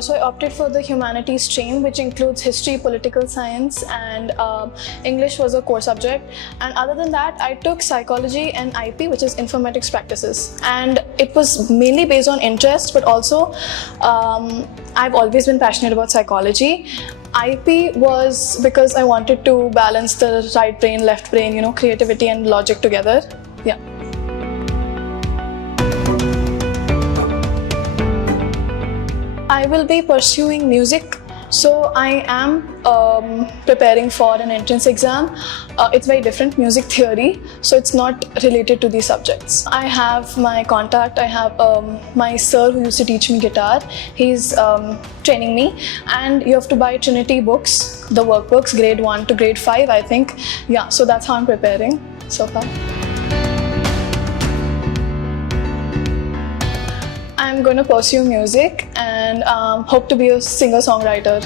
So I opted for the humanities stream, which includes history, political science, and English was a core subject. And other than that, I took psychology and IP, which is informatics practices. And it was mainly based on interest, but also I've always been passionate about psychology. IP was because I wanted to balance the right brain, left brain, creativity and logic together. Yeah. I will be pursuing music. So I am preparing for an entrance exam. It's very different, music theory, so it's not related to these subjects. I have my contact, I have my sir who used to teach me guitar. He's training me, and you have to buy Trinity books, the workbooks, grade 1 to grade 5, I think. Yeah, so that's how I'm preparing so far. I'm going to pursue music and hope to be a singer-songwriter.